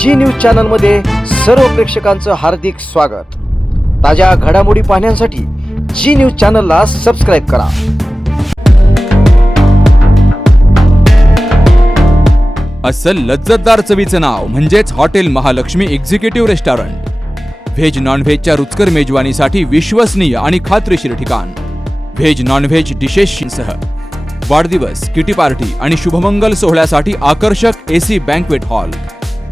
जी news चॅनलमध्ये सर्व प्रेक्षकांचं हार्दिक स्वागत. ताज्या घडामोडी पाहण्यासाठी जी न्यूज चॅनलला सबस्क्राईब करा. अस्सल लज्जतदार चवीचं नाव म्हणजेच hotel Mahalakshmi executive restaurant veg नॉनव्हेजच्या रुचकर मेजवानीसाठी विश्वसनीय आणि खात्रीशीर ठिकाण. व्हेज नॉनव्हेज डिशेससह वाढदिवस किटी पार्टी आणि शुभमंगल सोहळ्यासाठी आकर्षक एसी बँकवेट हॉल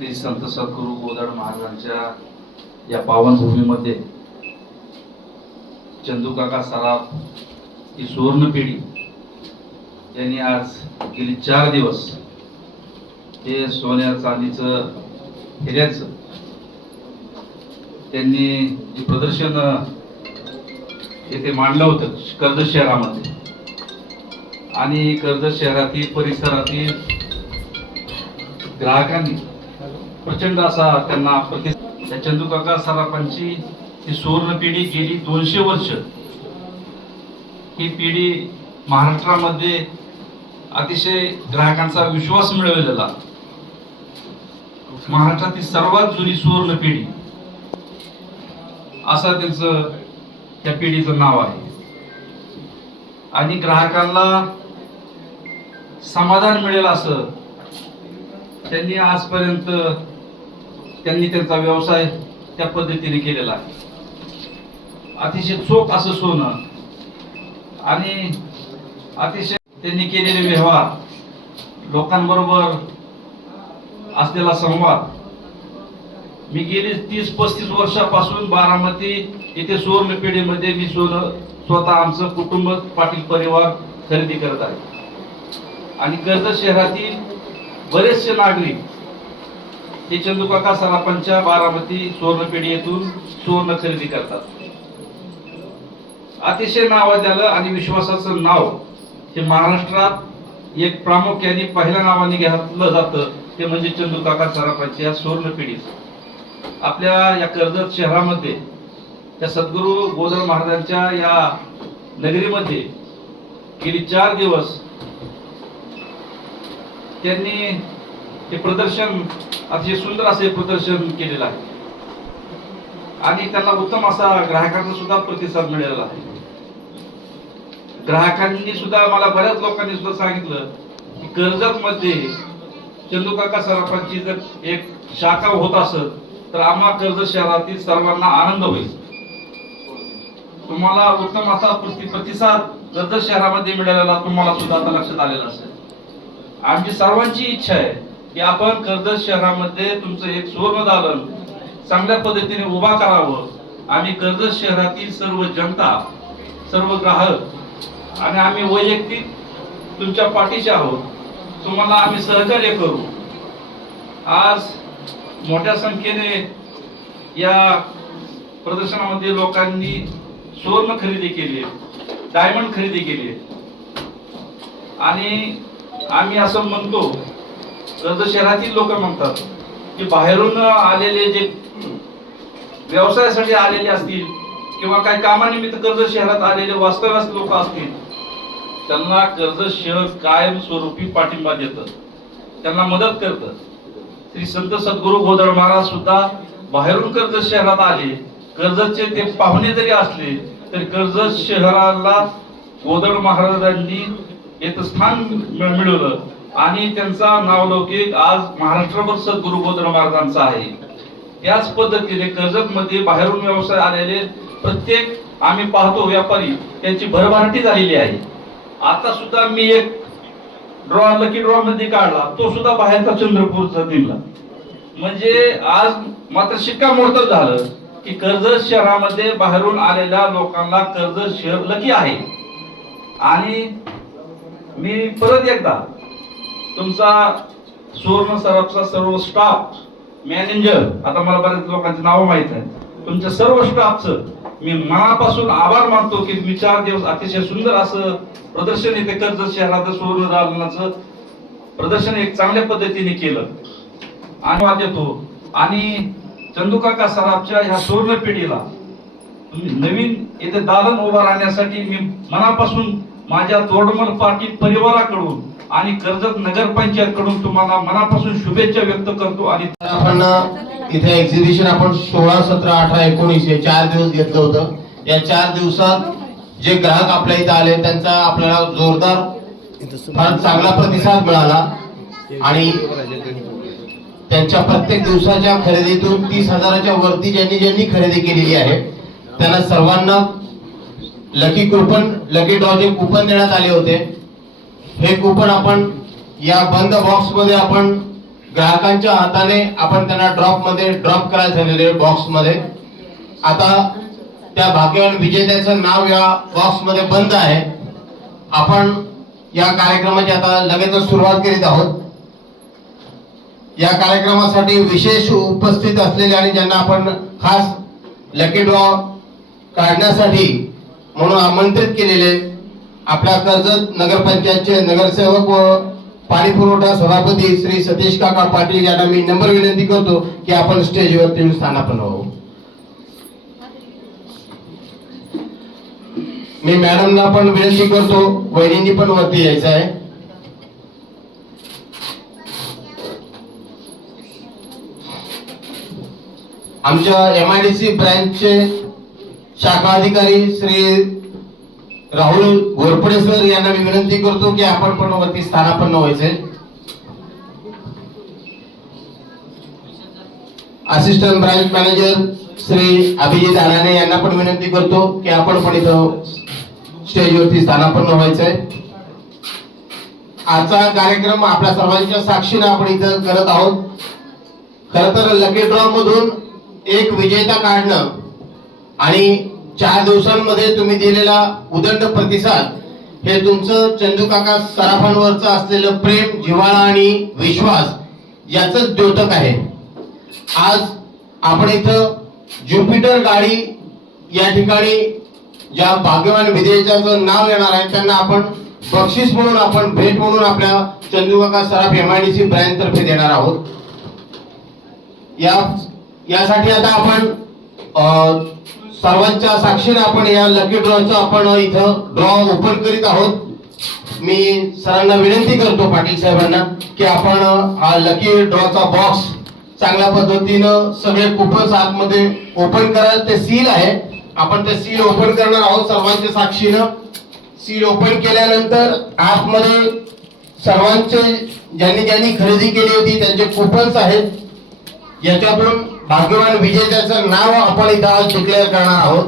श्री संत सद्गुरू गोदड महाराजांच्या या पावनभूमीमध्ये चंदूकाका सराफ ही सुवर्ण पिढी यांनी आज गेली चार दिवस हे सोन्या चांदीचं हिऱ्याचं त्यांनी जे प्रदर्शन येथे मांडलं होतं कर्जत शहरामध्ये. आणि कर्जत शहरातील परिसरातील ग्राहकांनी प्रचंड असा त्यांना प्रति त्या चंदूकाका सराफांची ही सुवर्ण पिढी गेली दोनशे वर्ष. ही पिढी महाराष्ट्रामध्ये अतिशय ग्राहकांचा विश्वास मिळवलेला. महाराष्ट्रातील सर्वात जुनी सुवर्ण पिढी. असं त्यांचं त्या पिढीचं नाव आहे. आणि ग्राहकांना समाधान मिळेल असं त्यांनी आजपर्यंत त्यांनी त्यांचा व्यवसाय त्या पद्धतीने केलेला आहे. अतिशय चोख असं सोनं आणि अतिशय त्यांनी केलेले व्यवहार लोकांबरोबर असलेला संवाद. मी गेली तीस पस्तीस वर्षापासून बारामती येथे सुवर्ण पेढीमध्ये मी सोनं स्वतः आमचं कुटुंब पाटील परिवार खरेदी करत आहे. आणि कर्जत शहरातील बरेचसे नागरिक हे चंदूकाका सराफांच्या बारामती सुवर्णपेढी येथून सुवर्ण खरेदी करतात. अतिशय नावाजलेलं आणि विश्वासाचं नाव हे महाराष्ट्रात एक प्रामुख्याने पहिल्या नावाने घेतलं जातं. ते म्हणजे चंदूकाका सराफांच्या या सुवर्ण पिढीच आपल्या या कर्जत शहरामध्ये त्या सद्गुरू गोदर महाराजांच्या या नगरीमध्ये गेली चार दिवस त्यांनी हे प्रदर्शन अतिशय सुंदर असे प्रदर्शन केलेलं आहे. आणि त्यांना उत्तम असा ग्राहकांचा सुद्धा प्रतिसाद मिळालेला आहे. ग्राहकांनी सुद्धा मला बऱ्याच लोकांनी सुद्धा सांगितलं की कर्जत मध्ये चंदुकाका सराफांची जर एक शाखा होत असत तर आम्हा कर्जत शहरातील सर्वांना आनंद होईल. तुम्हाला उत्तम असा प्रति प्रतिसाद कर्जत शहरामध्ये मिळालेला तुम्हाला सुद्धा आता लक्षात आलेला असेल. आमची सर्वांची इच्छा आहे की आपण कर्जत शहरामध्ये तुमचं एक सुवर्ण दालन चांगल्या पद्धतीने उभा करावं. आणि कर्जत शहरातील सर्व जनता सर्व ग्राहक आणि आम्ही वैयक्तिक तुमच्या पाठीशी आहोत. तुम्हाला आम्ही सहकार्य करू. आज मोठ्या संख्येने या प्रदर्शनामध्ये लोकांनी सुवर्ण खरेदी केली डायमंड खरेदी केली आणि आम्ही असं म्हणतो कर्ज शहरातील लोक म्हणतात की बाहेरून आलेले जे व्यवसायासाठी आलेले असतील किंवा काही कामानिमित्त कर्ज शहरात आलेले वास्तव्यास लोक असतील त्यांना कर्ज शहर कायम स्वरूपी पाठिंबा देतं. त्यांना मदत करतं. श्री संत सद्गुरू गोदळ महाराज सुद्धा बाहेरून कर्ज शहरात आले कर्जतचे ते पाहुणे जरी असले तरी कर्जत शहराला गोदळ महाराजांनी येत स्थान मिळवलं. आणि त्यांचा नावलौकिक आज महाराष्ट्रभर सद्गुरू गोदड महाराजांचा आहे. त्याच पद्धतीने कर्जत मध्ये बाहेरून व्यवसाय आलेले प्रत्येक आम्ही पाहतो व्यापारी त्यांची भरभराटी झालेली आहे. आता सुद्धा मी एक ड्रॉ लकी ड्रॉ मध्ये काढला. तो सुद्धा बाहेरचा चंद्रपूरचा दिला. म्हणजे आज मात्र शिक्कामोर्तब झालं की कर्जत शहरामध्ये बाहेरून आलेल्या लोकांना कर्जत शहर लकी आहे. आणि मी परत एकदा तुमचा सुवर्ण सराफचा सर्व स्टाफ मॅनेजर आता मला बऱ्याच लोकांची नावं माहीत आहेत. तुमच्या सर्व स्टाफचं मी मनापासून आभार मानतो की तुम्ही चार दिवस अतिशय सुंदर असं प्रदर्शन इथे कर्जत शहरात सुवर्ण दालनाचं प्रदर्शन एक चांगल्या पद्धतीने केलं. आणि देतो आणि चंदुकाका सराफच्या ह्या सुवर्ण पिढीला तुम्ही नवीन इथे दालन उभं राहण्यासाठी मी मनापासून माझ्या तोडमल पाटील परिवाराकडून आणि कर्जत नगरपंचायत कडून तुम्हाला मनापासून शुभेच्छा व्यक्त करतो आणि आपण इथे एक्झिबिशन आपण सोळा सतरा अठरा एकोणीस हे चार दिवस घेतलं होतं. या चार दिवसात जे ग्राहक आपल्या इथे आले त्यांचा आपल्याला जोरदार फार चांगला प्रतिसाद मिळाला. आणि त्यांच्या प्रत्येक दिवसाच्या खरेदीतून तीस हजाराच्या वरती ज्यांनी ज्यांनी खरेदी केलेली आहे त्यांना सर्वांना लकी कुपन लकी ड्रॉचे कुपन देण्यात आले होते. हे कुपन आपण या बंद बॉक्समध्ये आपण ग्राहकांच्या हाताने आपण त्यांना ड्रॉपमध्ये ड्रॉप करायला झालेले बॉक्समध्ये आता त्या भाग्यवान विजेत्याचं नाव या बॉक्समध्ये बंद आहे. आपण या कार्यक्रमाची आता लगेचच सुरुवात करीत आहोत. या कार्यक्रमासाठी विशेष उपस्थित असलेले आणि ज्यांना आपण खास लकी ड्रॉ काढण्यासाठी म्हणून आमंत्रित केलेले आपल्या कर्जत नगरपंचायतचे नगरसेवक व पाणी पुरवठा सभापती श्री सतीश काका पाटील यांना मी नंबर विनंती करतो की आपण स्टेजवरती स्थानापन्न व्हावं मी मॅडमना पण विनंती करतो वहिनींनी पण वरती यायचं आहे. आमच्या एम आय डी सी ब्रँचचे शाखा अधिकारी श्री राहुल घोरपडे सर यांना मी विनंती करतो की आपण पण वरती स्थानापन्न व्हायचे. Assistant branch manager Shri Abhijit Arane यांना पण विनंती करतो की आपण पण इथं स्टेजवरती स्थानापन्न व्हायचंय आजचा कार्यक्रम आपल्या सर्वांच्या साक्षीने आपण इथं करत आहोत. खर तर लकी ड्रॉ मधून एक विजेता काढणं आणि चार दिवसांमध्ये तुम्ही दिलेला उदंड प्रतिसाद हे तुमचं चंदू काका सराफांवरचं असलेलं प्रेम जिव्हाळा आणि विश्वास याच द्योतक आहे. आज आपण इथं ज्युपिटर गाडी या ठिकाणी ज्या भाग्यवान विधेयकाचं नाव येणार आहे त्यांना आपण बक्षीस म्हणून आपण भेट म्हणून आपल्या चंदूकाका सराफ एमआयडीसी ब्रँच तर्फे देणार आहोत. या यासाठी आता आपण सर्वांच्या साक्षीने आपण या लकी ड्रॉचा आपण इथं ड्रॉ ओपन करीत आहोत. मी सरांना विनंती करतो पाटील साहेबांना की आपण हा लकी ड्रॉचा बॉक्स चांगल्या पद्धतीनं सगळे कुपन्स आतमध्ये ओपन कराल. ते सील आहे. आपण ते सील ओपन करणार आहोत सर्वांच्या साक्षीनं. सील ओपन केल्यानंतर आतमध्ये सर्वांचे ज्यांनी ज्यांनी खरेदी केली होती त्यांचे कुपन्स आहेत. याच्यातून भाग्यवान विजेत्याचं नाव आपण इथं आज डिक्लेअर करणार आहोत.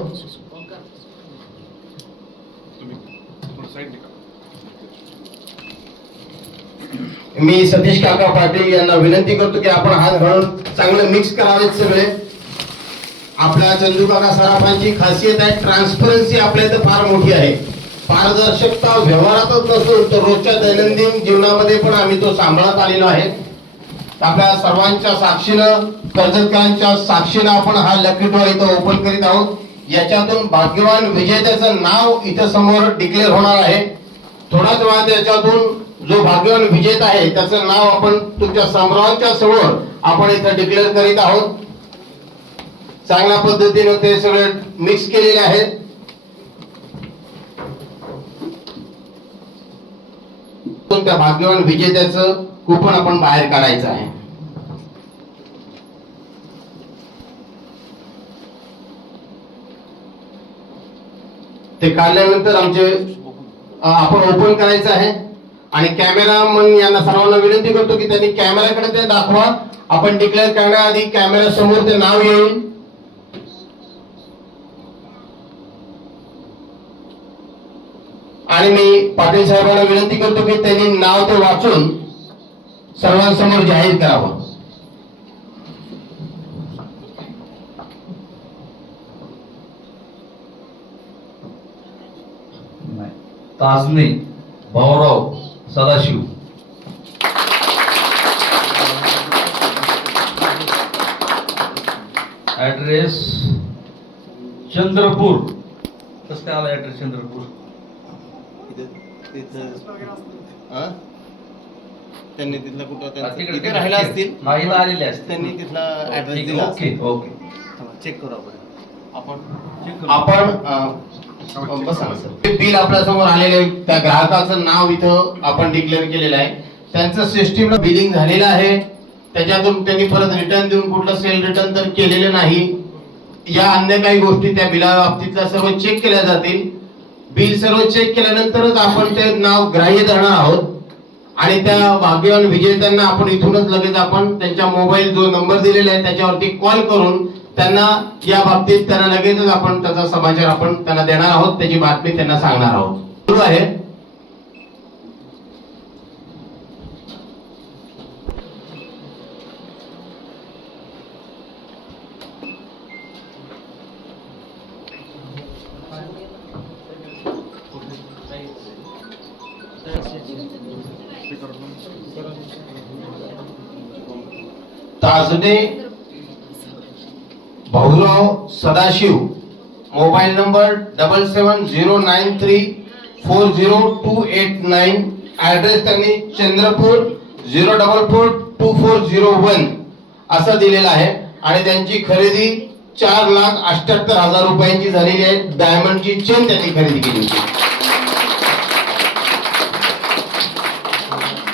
मी सतीश काका पाटील यांना विनंती करतो की आपण हात घालून चांगलं मिक्स करावेत सगळे. आपल्या चंदूकाका सराफांची खासियत आहे ट्रान्सपरन्सी आपल्या इथं फार मोठी आहे. पारदर्शकता व्यवहारातच नसून तर रोजच्या दैनंदिन जीवनामध्ये पण आम्ही तो सांभाळत आलेलो आहे. आपल्या सर्वांच्या साक्षीनं कर्जतकरांच्या साक्षीनं आपण हा लकी ड्रॉ इथं ओपन करीत आहोत. याच्यातून भाग्यवान विजेत्याचं नाव इथं समोर डिक्लेअर होणार आहे. थोड्याच वेळात याच्यातून जो भाग्यवान विजेता आहे त्याचं नाव आपण तुमच्या समोरांच्या समोर आपण इथं डिक्लेअर करीत आहोत. चांगल्या पद्धतीने ते सगळे मिक्स केलेले आहेत त्या भाग्यवान विजेत्याचं कुपन आपण बाहेर काढायचं आहे. ते काढल्यानंतर आमचे आपण ओपन करायचं आहे. आणि कॅमेरामन यांना सर्वांना विनंती करतो की त्यांनी कॅमेराकडे ते दाखवा. आपण डिक्लेअर करण्याआधी कॅमेरा समोर ते नाव येईल. आणि मी पाटील साहेबांना विनंती करतो की त्यांनी नाव ते वाचून सर्वांसमोर जाहीर करावं. ताजने भाऊराव सदाशिव. ॲड्रेस चंद्रपूर. कसं काय आला ॲड्रेस चंद्रपूर? हा? त्यांनी तिथला कुठं त्यांचं- इथे राहिला असतील इथं आलेले असतील. त्यांनी तिथला ऍड्रेस दिला ओके ओके. चेक करू आपण. आपण आपण अं, बसा ना सर. ते बिल आपल्यासमोर आलेले आहे. त्या ग्राहकाचं नाव इथं आपण डिक्लेअर केलेलं आहे. त्यांचं सिस्टीमला बिलिंग झालेलं आहे. त्याच्यातून त्यांनी परत रिटर्न देऊन कुठलं सेल रिटर्न तर केलेलं नाही. या अन्य काही गोष्टी त्या बिला बाबतीतल्या सर्व चेक केल्या जातील. बिल सर्व चेक केल्यानंतरच आपण ते नाव ग्राह्य धरणार आहोत. आणि त्या भाग्यवान विजेत्यांना आपण इथूनच लगेच आपण त्यांच्या मोबाईल जो नंबर दिलेला आहे त्याच्यावरती कॉल करून त्यांना या बाबतीत त्यांना लगेचच आपण त्याचा समाचार आपण त्यांना देणार आहोत त्याची बातमी त्यांना सांगणार आहोत. सुरू आहे. Tajne Bhaurao Sadashiv mobile number double seven zero nine three four zero two eight nine address त्यांनी Chandrapur zero double four two four zero one असं दिलेलं आहे. आणि त्यांची खरेदी चार लाख अठ्याहत्तर हजार रुपयांची झालेली आहे. डायमंडची चेन त्यांनी खरेदी केली होती.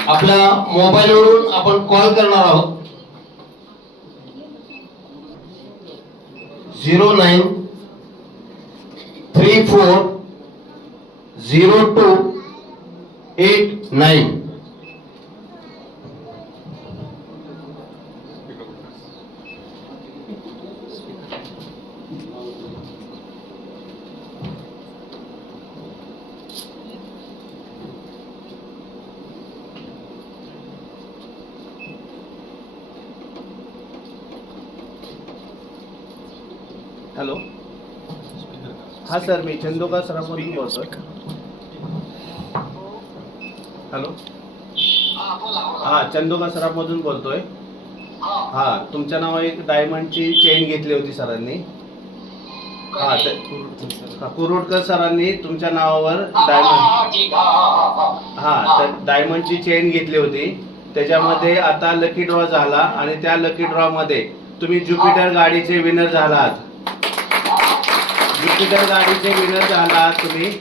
आपल्या मोबाईलवरून आपण कॉल करणार आहोत. Zero nine three four zero two eight nine. Hello. हा सर मी चंदोका सरामधून बोलतो हॅलो. हा चंदोका सरामधून बोलतोय. हा तुमच्या नावावर एक डायमंडची चेन घेतली होती सरांनी. हा तर- कुरुडकर सरांनी तुमच्या नावावर डायमंड हा तर डायमंडची चेन घेतली होती. त्याच्यामध्ये आता लकी ड्रॉ झाला आणि त्या लकी ड्रॉ मध्ये तुम्ही ज्युपिटर गाडीचे विनर झालात. ज्युपिटर गाडीचे विनर झालात तुम्ही.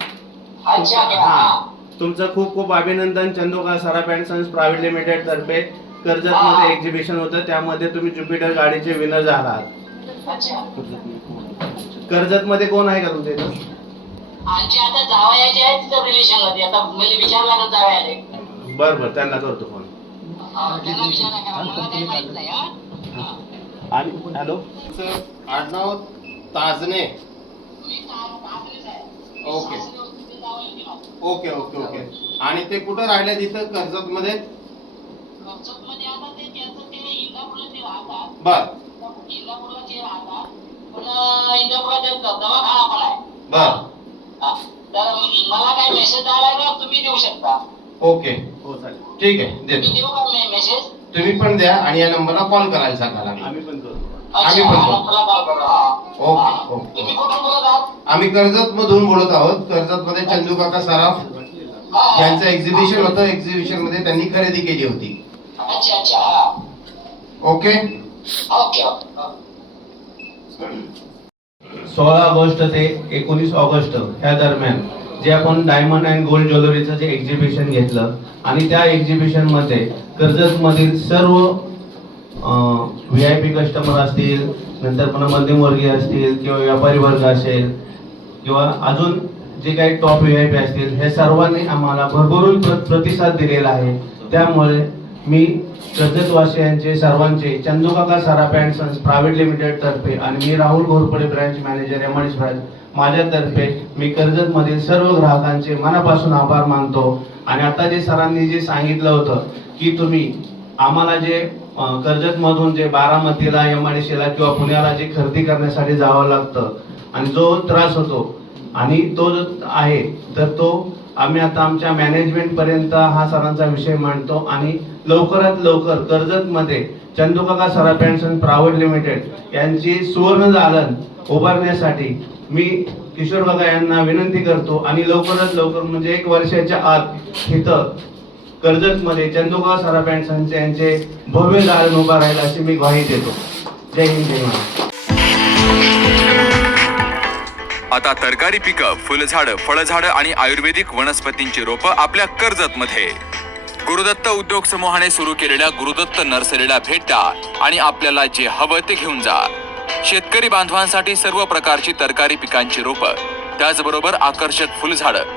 हा. तुमचं खूप खूप अभिनंदन Chandoka Saraf and sons private limited तर्फे. कर्जत मध्ये एक्झिबिशन होतं त्यामध्ये तुम्ही ज्युपिटर गाडीचे विनर झालात कर्जत मध्ये कोण आहे का तुमच्या इथं? आमचे आता जावयाचे आहेत तिथं रिलेशनमध्ये आता मला विचारला का जावयाले. बर बर त्यांना करतो फोन हा हॅलो? आडनाव Tajane. Okay. Okay okay okay. आणि ते कुठं राहिले तिथं कर्जत मध्ये बर. बर. हा. तर मला मेसेज आलाय का तुम्ही देऊ शकता? ओके. हो चालेल. ठीक आहे मी देतो देऊ का मेसेज तुम्ही पण द्या आणि या नंबरला कॉल करायला सांगा लागेल. आम्ही पण करतो. आम्ही हा हा. ओके, हा. ओके. तुम्ही कुठून बोलत आहात आम्ही कर्जत मधून बोलत आहोत कर्जत मध्ये चंदू काका सराफ. यांचं एक्झिबिशन होतं एक्झिबिशनमध्ये त्यांनी खरेदी केली होती अच्छा अच्छा ओके सोळा ऑगस्ट ते एकोणीस ऑगस्ट ह्या दरम्यान जे आपण डायमंड अँड गोल्ड ज्वेलरीचं जे एक्झिबिशन घेतलं आणि त्या एक्झिबिशनमध्ये कर्जत मधील सर्व व्ही आय पी कस्टमर असतील नंतर पुन्हा मध्यमवर्गीय असतील किंवा व्यापारी वर्ग असेल किंवा अजून जे काही टॉप व्ही आय पी असतील हे सर्वांनी आम्हाला भरभरून प्र- प्रतिसाद दिलेला आहे. त्यामुळे मी कर्जतवासियांचे सर्वांचे Chandukaka Saraf and sons private लिमिटेडतर्फे आणि मी Rahul Ghorpade branch manager M branch माझ्यातर्फे मी कर्जतमधील सर्व ग्राहकांचे मनापासून आभार मानतो. आणि आता जे सरांनी जे सांगितलं होतं की तुम्ही आम्हाला जे कर्जत मधून जे बारामतीला एम किंवा पुण्याला जे खरेदी करण्यासाठी जावं लागतं आणि जो त्रास होतो आणि तो जो आहे तर तो आम्ही आता आमच्या मॅनेजमेंट पर्यंत हा सरांचा विषय मांडतो आणि लवकरात लवकर कर्जतमध्ये Chandukaka Saraf and son private limited यांची सुवर्ण दालन उभारण्यासाठी मी किशोर काका यांना विनंती करतो आणि लवकरात लवकर म्हणजे एक वर्षाच्या आत इथं कर्जतमध्ये चंदुकाका सराफ अँड यांचे भव्य दालन उभा राहील अशी मी ग्वाही देतो. जय हिंद जय महाराष्ट्र. आता तरकारी पिकं फुलझाडं फळझाडं आणि आयुर्वेदिक वनस्पतींची रोपं आपल्या कर्जतमध्ये. गुरुदत्त उद्योग समूहाने सुरू केलेल्या गुरुदत्त नर्सरीला भेट द्या आणि आपल्याला जे हवं ते घेऊन जा. शेतकरी बांधवांसाठी सर्व प्रकारची तरकारी पिकांची रोपं त्याचबरोबर आकर्षक फुलझाडं